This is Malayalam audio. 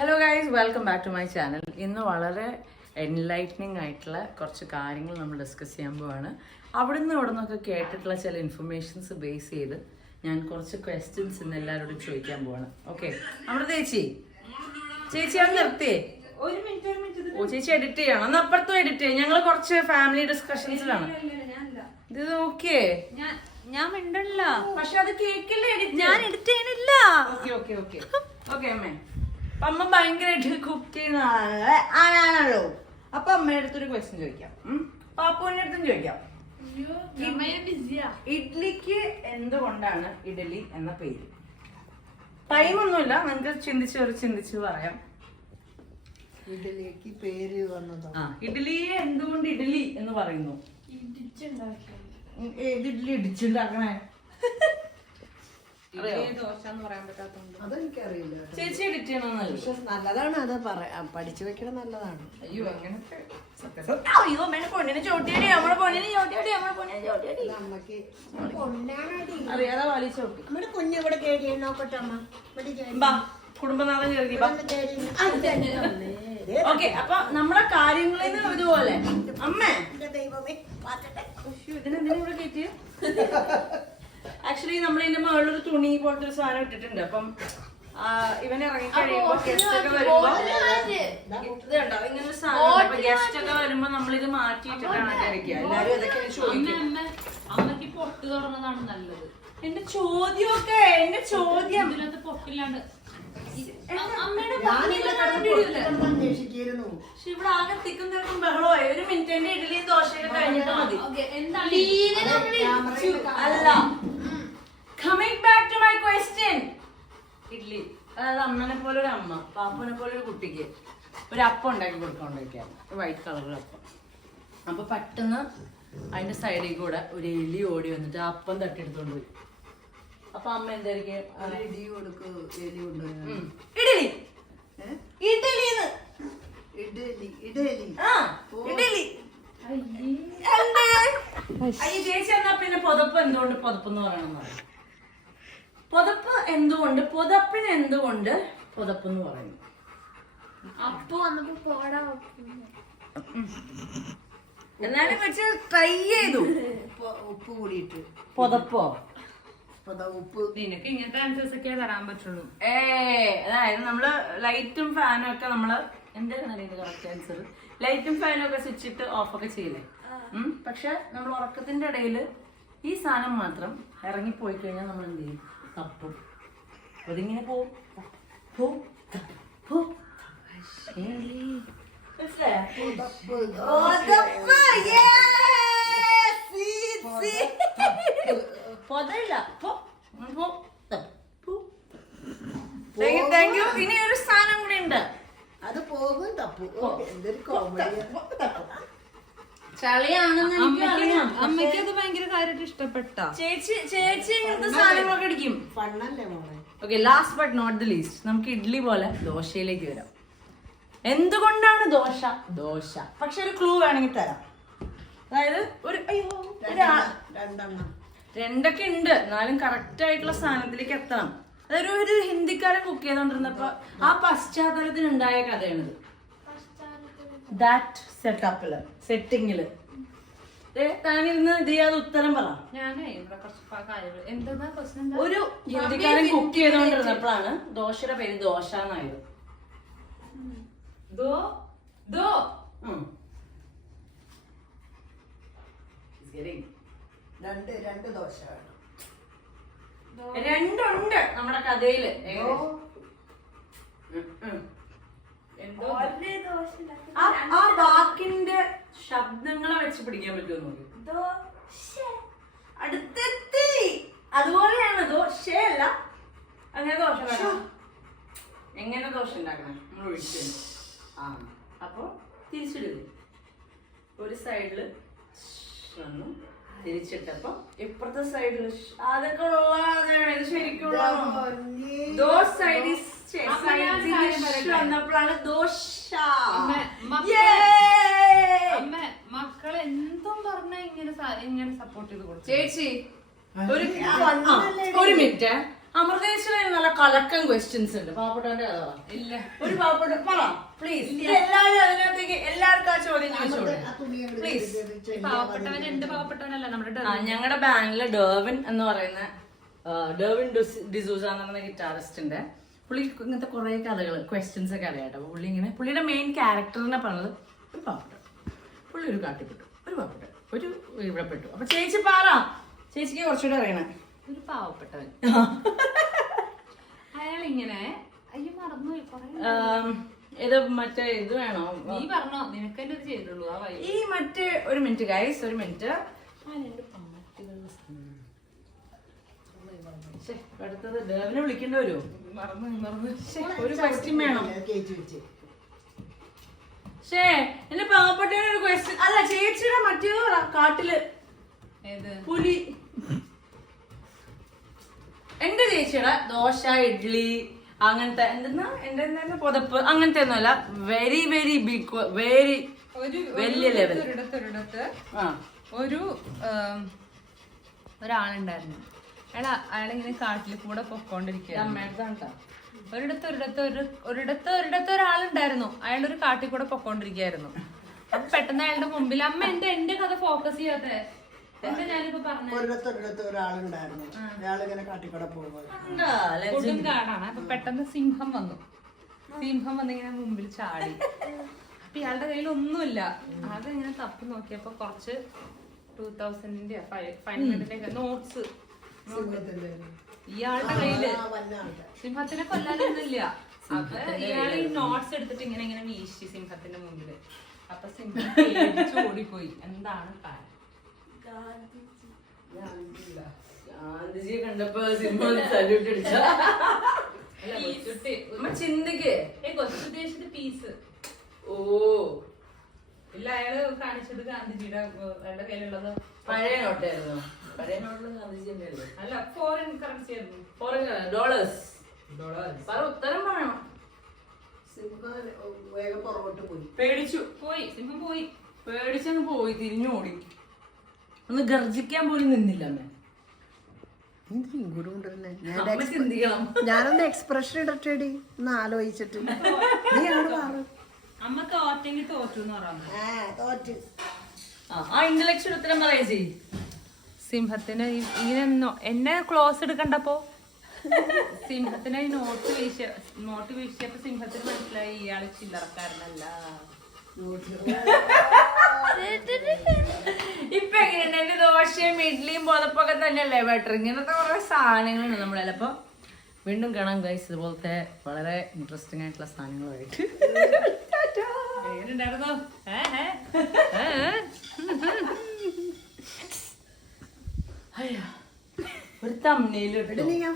Hello guys welcome back to my channel ഇന്ന് വളരെ എൻലൈറ്റനിങ് ആയിട്ടുള്ള കുറച്ച് കാര്യങ്ങൾ നമ്മൾ ഡിസ്കസ് ചെയ്യാൻ പോവാണ്. അവിടെ നിന്ന് ഇവിടെ നിന്നൊക്കെ കേട്ടിട്ടുള്ള ചില ഇൻഫർമേഷൻസ് ബേസ് ചെയ്ത് ഞാൻ കുറച്ച് ക്വസ്റ്റ്യൻസ് ഇന്ന് എല്ലാവരോടും ചോദിക്കാൻ പോവാണ്. ഓക്കെ നമ്മുടെ ചേച്ചി? ചേച്ചി അത് നിർത്തിയേ. ഓ ചേച്ചി എഡിറ്റ് ചെയ്യണം. അന്ന് അപ്പുറത്തും എഡിറ്റ് ചെയ്യാം. ഞങ്ങൾ കുറച്ച് ഫാമിലി ഡിസ്കഷൻസിലാണ് ഇത് ഓക്കേ ഞാൻ മിണ്ടല്ല പക്ഷെ അത് കേക്കില്ല എഡിറ്റ് ഞാൻ എഡിറ്റ് ചെയ്യണില്ല. ഓക്കെ ഓക്കെ ഓക്കെ ഓക്കെ അമ്മേ. അമ്മ ഭയങ്കരമായിട്ട് കുക്ക് ചെയ്യുന്ന ആൾ ആണാണല്ലോ അപ്പൊ അമ്മയുടെ അടുത്തൊരു ക്വസ്റ്റ്യൻ ചോദിക്കാം? പാപ്പുവിന്റെ അടുത്തും ചോദിക്കാം. ഇഡ്ലിക്ക് എന്തുകൊണ്ടാണ് ഇഡലി എന്ന പേര്? ടൈം ഒന്നുമില്ല നിങ്ങൾക്ക് ചിന്തിച്ച് ഒരു ചിന്തിച്ച് പറയാം. ഇഡലിക്ക് പേര് വന്നതോ? ആ ഇഡലിയെ എന്തുകൊണ്ട് ഇഡലി എന്ന് പറയുന്നു? ഇഡ്ഡലി ഇടിച്ചുണ്ടാക്കണേ അറിയോ? ദോശ എന്ന് പറയാൻ പറ്റാത്തോണ്ട് അതെനിക്കറിയില്ല ചേച്ചി എഡിറ്റ് ചെയ്യണമെന്നല്ല പക്ഷെ നല്ലതാണ് അത് പറയാ പഠിച്ചു വെക്കണം നല്ലതാണ്. അയ്യോ അങ്ങനത്തെ അയ്യോ അമ്മേനെ പൊന്നിനെ ചോട്ടിയടി നമ്മളെ പൊണ്ണിനെ ചോട്ടിയടി നമ്മളെ പൊണ്ണിനെ ചോട്ടിയടി അമ്മയ്ക്ക് അറിയാതെ വലി ചോട്ടി നമ്മുടെ കുഞ്ഞ് ഇവിടെ കേടി നോക്കട്ടെ അമ്മ. ഇവിടെ കുടുംബനാഥൻ കയറി ഓക്കെ അപ്പൊ നമ്മുടെ കാര്യങ്ങളിൽ നിന്ന് ഇതുപോലെ. അമ്മേ. ദൈവമേ ഇതിനെന്തിനാ ഇവിടെ കയറ്റിയ ആക്ച്വലി നമ്മൾ ഇതിന്റെ മുകളിലൊരു തുണി പോലത്തെ ഒരു സാധനം ഇട്ടിട്ടുണ്ട്. അപ്പം ഇവനെ ഇവൻ ഇറങ്ങി കഴിയുമ്പോ ഗസ്റ്റ് ഒക്കെ വരുമ്പോ ഇത് കണ്ടോ? ഇങ്ങനെ ഒരു സാധനം ഗസ്റ്റ് ഒക്കെ വരുമ്പോ നമ്മളിത് മാറ്റിയിട്ടിട്ടാണ് കഴിക്കുക എല്ലാരും ഇതൊക്കെ ചോദിക്കും. അമ്മയ്ക്ക് പൊട്ട് നല്ലത്. എന്റെ ചോദ്യമൊക്കെ എന്റെ ചോദ്യം. ഇതിനകത്ത് പൊട്ടില്ലാണ്ട്. ഇവിടെ ആകെ തിക്കും തിരക്കും ബഹളമായി. ഒരു മിനിറ്റ് ഇഡ്ഡലിയും ദോശയൊക്കെ കഴിഞ്ഞിട്ട് മതി. അല്ല. Coming back to my question idli. അതായത് അമ്മനെ പോലെ ഒരു അമ്മ പാപ്പനെ പോലെ ഒരു കുട്ടിക്ക് ഒരു അപ്പം ഉണ്ടാക്കി കൊടുക്കൊണ്ടിരിക്കാൻ വൈറ്റ് കളർ അപ്പം. അപ്പൊ പെട്ടെന്ന് അതിന്റെ സൈഡിൽ കൂടെ ഒരു എലി ഓടി വന്നിട്ട് ആ അപ്പം തട്ടിയെടുത്തോണ്ട് പോയി. അപ്പൊ അമ്മ എന്തായിരിക്കും? ഇടി കൊടുക്ക് എലി ഇഡലി. ഇഡലിന്ന്. ഇഡലി ഇഡലി. ആ ഇഡലി? അയ്യ. ചേച്ചി എന്നാ പിന്നെ പുതപ്പ് എന്തുകൊണ്ട് പുതപ്പ് എന്ന് പറയണം പറയും പുതപ്പ് എന്തുകൊണ്ട്? പുതപ്പിന് എന്തുകൊണ്ട് പുതപ്പ് എന്ന് പറയുന്നു. അപ്പൊ വന്നപ്പോ പോടാ എന്നാലും വെച്ച് ട്രൈ ചെയ്തു. ഉപ്പ് കൂടിയിട്ട്. പുതപ്പോ? ഉപ്പ്. നിനക്ക് ഇങ്ങനത്തെ ആൻസേഴ്സ് ഒക്കെ തരാൻ പറ്റുള്ളൂ. ഏ അതായത് നമ്മൾ ലൈറ്റും ഫാനും ഒക്കെ നമ്മൾ എന്തായിരുന്നു അറിയുന്നത് കറക്റ്റ് ആൻസർ ലൈറ്റും ഫാനും ഒക്കെ സ്വിച്ച് ഇട്ട് ഓഫ് ഒക്കെ ചെയ്യില്ലേ. പക്ഷെ നമ്മൾ ഉറക്കത്തിന്റെ ഇടയിൽ ഈ സാധനം മാത്രം ഇറങ്ങി പോയി കഴിഞ്ഞാൽ നമ്മൾ എന്ത് ചെയ്യും? തപ്പും അതിങ്ങനെ പോവും പോവും, പോവും. ഏലി. മനസ്സിലായോ? ഉപ്പ് പുതപ്പ്, yes, see, see. പുതയില്ല. പോ, പോ, പോ. Thank you, thank ഇനി ഒരു സ്ഥാനം കൂടി ഉണ്ട് അത് പോകും തപ്പു എന്തൊരു കോമഡി അമ്മയ്ക്ക് അത് ഭയങ്കര കാര്യമായിട്ട് ഇഷ്ടപ്പെട്ട? ചേച്ചി ചേച്ചി ഇങ്ങനത്തെ സാധനങ്ങളൊക്കെ അടിക്കും. Okay last but not the least നമുക്ക് ഇഡ്ഡലി പോലെ ദോശയിലേക്ക് വരാം. എന്തുകൊണ്ടാണ് ദോശ? ദോശ. പക്ഷെ ഒരു ക്ലൂ വേണമെങ്കിൽ തരാം. അതായത് ഒരു അയ്യോ രണ്ടെണ്ണം. രണ്ടൊക്കെ ഉണ്ട്. എന്നാലും കറക്റ്റ് ആയിട്ടുള്ള സ്ഥാനത്തിലേക്ക് എത്തണം. അതൊരു ഒരു ഹിന്ദിക്കാരൻ കുക്ക് ചെയ്തോണ്ടിരുന്നപ്പോ ആ പശ്ചാത്തലത്തിൽ ഉണ്ടായ കഥയാണിത്. ദാറ്റ് സെറ്റപ്പിൽ സെറ്റിങ്ങിൽ താനിരുന്ന് ഇത് ചെയ്യാതെ ഉത്തരം പറ. ഒരു ഹിന്ദിക്കാരൻ കുക്ക് ദോശയുടെ പേര് ദോശ എന്നായത്. ദോ ദോ. ഉം. He's getting- രണ്ട് രണ്ട് ദോശ വേണം. രണ്ടുണ്ട് നമ്മുടെ കഥയിൽ. എന്തോ ആ ആ വാക്കിന്റെ ശബ്ദങ്ങളെ വെച്ച് പിടിക്കാൻ പറ്റുമോ അടുത്തെത്തി. അതുപോലെയാണ് ദോശയല്ല അങ്ങനെ ദോശ എങ്ങനെ ദോശ ഉണ്ടാക്കണം? നമ്മൾ ഒഴിച്ചു. ആ അപ്പൊ തിരിച്ചിടുക. ഒരു സൈഡിൽ വന്നു. തിരിച്ചിട്ടപ്പോ ഇപ്പുറത്തെ സൈഡിൽ അതൊക്കെ ഉള്ള ശരിക്കും ദോസ്. ദോശ സൈഡ് അമ്മ വന്നപ്പോഴാണ് ദോശ. അമ്മ, മക്കളെ- മക്കൾ എന്തും പറഞ്ഞ ഇങ്ങനെ ഇങ്ങനെ സപ്പോർട്ട് ചെയ്ത് കൊടുക്കും. ചേച്ചി ഒരു ഒരു മിനിറ്റ് അമൃതേശ്വരൻ നല്ല കലക്കൻ ക്വസ്റ്റ്യൻസ് ഉണ്ട്. പാവപ്പെട്ടവന്റെ കഥ ഇല്ല. ഒരു പാവപ്പെട്ട പറ പ്ലീസ് എല്ലാവരും അതിനകത്തേക്ക് എല്ലാവർക്കും ആ ചോദ്യം പ്ലീസ് പാവപ്പെട്ടവൻ എന്ത് പാവപ്പെട്ടവനല്ല നമ്മുടെ ഞങ്ങളുടെ ബാങ്കിലെ ഡേവിൻ എന്ന് പറയുന്ന ഡേവിൻ ഡിസ്- ഡിസൂസ എന്ന് പറയുന്ന ഗിറ്റാറിസ്റ്റിന്റെ പുള്ളി ഇങ്ങനത്തെ കുറേ കഥകൾ ക്വസ്റ്റ്യൻസ് ഒക്കെ അറിയാട്ടോ പുള്ളി ഇങ്ങനെ പുള്ളിയുടെ മെയിൻ ക്യാരക്ടറിനെ പറഞ്ഞത് ഒരു പാവപ്പെട്ട പുള്ളി ഒരു കാട്ടിപ്പെട്ടു ഒരു പാവപ്പെട്ട ഒരു ഇവിടെ പെട്ടു. അപ്പൊ ചേച്ചി പാറ ചേച്ചിക്ക് കുറച്ചുകൂടെ അറിയണേ. ഒരു പാവപ്പെട്ടവൻ. അയാൾ ഇങ്ങനെ അയ്യോ മറന്നു ഇത് മറ്റേ ഇത് വേണോ? നീ പറഞ്ഞോ നിനക്കല്ലേ ഇത് ചെയ്തുള്ളൂ ഈ മറ്റേ ഒരു മിനിറ്റ് ഗൈസ് ഒരു മിനിറ്റ് അടുത്തത് ഡേവിനെ വിളിക്കേണ്ടി വരുമോ മറന്നു മറന്നു. ശ്ശെ, ഒരു ക്വസ്റ്റ്യൻ വേണം. കയറ്റി വെച്ച്. ഷേ എന്റെ ഒരു ക്വസ്റ്റ്യൻ അല്ല ചേച്ചിയുടെ മറ്റേ കാട്ടിൽ. പുലി. എന്റെ ചേച്ചിയുടെ ദോശ ഇഡ്ലി അങ്ങനത്തെ എന്തെന്നാ? എന്റെ എന്തായിരുന്നു പുതപ്പ്. അങ്ങനത്തെ ഒന്നുമല്ല. വെരി വെരി ബിഗ് വെരി വലിയ ലെവൽ ഒരു ഒരാളുണ്ടായിരുന്നു. അയാൾ അയാളിങ്ങനെ കാട്ടിൽ കൂടെ പൊക്കോണ്ടിരിക്കുക ഒരിടത്ത് ഒരിടത്ത് ഒരു ഒരിടത്ത് ഒരിടത്ത് ഒരാളുണ്ടായിരുന്നു. അയാൾ ഒരു കാട്ടിൽ കൂടെ പൊക്കോണ്ടിരിക്കുകയായിരുന്നു. അപ്പൊ പെട്ടെന്ന് അയാളുടെ മുമ്പിൽ അമ്മ എന്താ എന്റെ കഥ ഫോക്കസ് ചെയ്യാത്തെ. എന്താ ഞാനിപ്പോ പറഞ്ഞത് ഒരിടത്ത് ഒരിടത്ത് ഒരാളുണ്ടായിരുന്നു. അയാളിങ്ങനെ കാട്ടിക്കൂടെ പോകുന്നത്. കൊടും കാടാണ്. അപ്പൊ പെട്ടെന്ന് സിംഹം വന്നു. സിംഹം വന്നിങ്ങനെ മുമ്പിൽ ചാടി. അപ്പൊ ഇയാളുടെ കയ്യിൽ ഒന്നുമില്ല. ആകെ ഇങ്ങനെ തപ്പി നോക്കിയപ്പോ കുറച്ച് ടൂ തൗസൻഡിന്റെ ഫൈവ് ഹൺഡ്രഡിന്റെ നോട്ട്സ് ഇയാളുടെ കയ്യിൽ. സിംഹത്തിനെ കൊല്ലാനൊന്നുമില്ല. അപ്പൊ ഇയാൾ ഈ നോട്ട്സ് എടുത്തിട്ട് ഇങ്ങനെ ഇങ്ങനെ വീശി സിംഹത്തിന്റെ മുമ്പിൽ. അപ്പൊ സിംഹം പേടിച്ച് ഓടിപ്പോയി. എന്താണ് കാരണം ഗാന്ധിജിയെ കണ്ടപ്പോ സിംഹം സല്യൂട്ട് അടിച്ച ചിന്തിക്ക്. പീസ് ഓ. ഇല്ല അയാൾ കാണിച്ചത് ഗാന്ധിജിയുടെ അയാളുടെ കയ്യിലുള്ളത്. പഴയ നോട്ടായിരുന്നു. പഴയ നോട്ടിൽ ഗാന്ധിജി തന്നെയല്ലേ അല്ല? ഫോറിൻ കറൻസി ആയിരുന്നു. ഫോറിൻ ഡോളേഴ്സ് ഉത്തരം പറയണം. സിംഹം വേഗം പുറകോട്ട് പോയി. പേടിച്ചു. പോയി സിംഹം പോയി. പേടിച്ചങ്ങ് പോയി തിരിഞ്ഞു ഓടി ഒന്ന് ഗർജിക്കാൻ പോലും നിന്നില്ല അമ്മ. ചിന്തിക്കണം ഞാനൊന്ന് എക്സ്പ്രഷൻ ഇടട്ടേടി. ഒന്ന് ആലോചിച്ചിട്ട്. നീ അങ്ങോട്ട് മാറും. അമ്മ തോറ്റെങ്കിൽ തോറ്റു എന്ന് പറയാം ആ തോറ്റ്. ആ, ആ ഇന്റലക്ച്വൽ ഉത്തരം പറയാ ചെയ് സിംഹത്തിന് ഇങ്ങനെ എന്നെ ക്ലോസ് എടുക്കണ്ടപ്പോ? സിംഹത്തിന് ഈ നോട്ട് വീശിയ നോട്ട് വീശിയപ്പോ സിംഹത്തിന് മനസ്സിലായി. ഇയാൾ ചില്ലറക്കാരനല്ല. ഇപ്പൊ എങ്ങനെയാണ് ദോശയും ഇഡ്ലിയും പുതപ്പൊക്കെ തന്നെയല്ലേ? ബെറ്റർ ഇങ്ങനത്തെ കുറെ സാധനങ്ങളുണ്ട് നമ്മുടെ അപ്പൊ വീണ്ടും കാണാം ഗൈസ് ഇതുപോലത്തെ വളരെ ഇൻട്രസ്റ്റിംഗ് ആയിട്ടുള്ള സാധനങ്ങളുമായിട്ട്. എങ്ങനെയുണ്ടായിരുന്നോ? ഏ ഏ? ഒരു ഞാൻ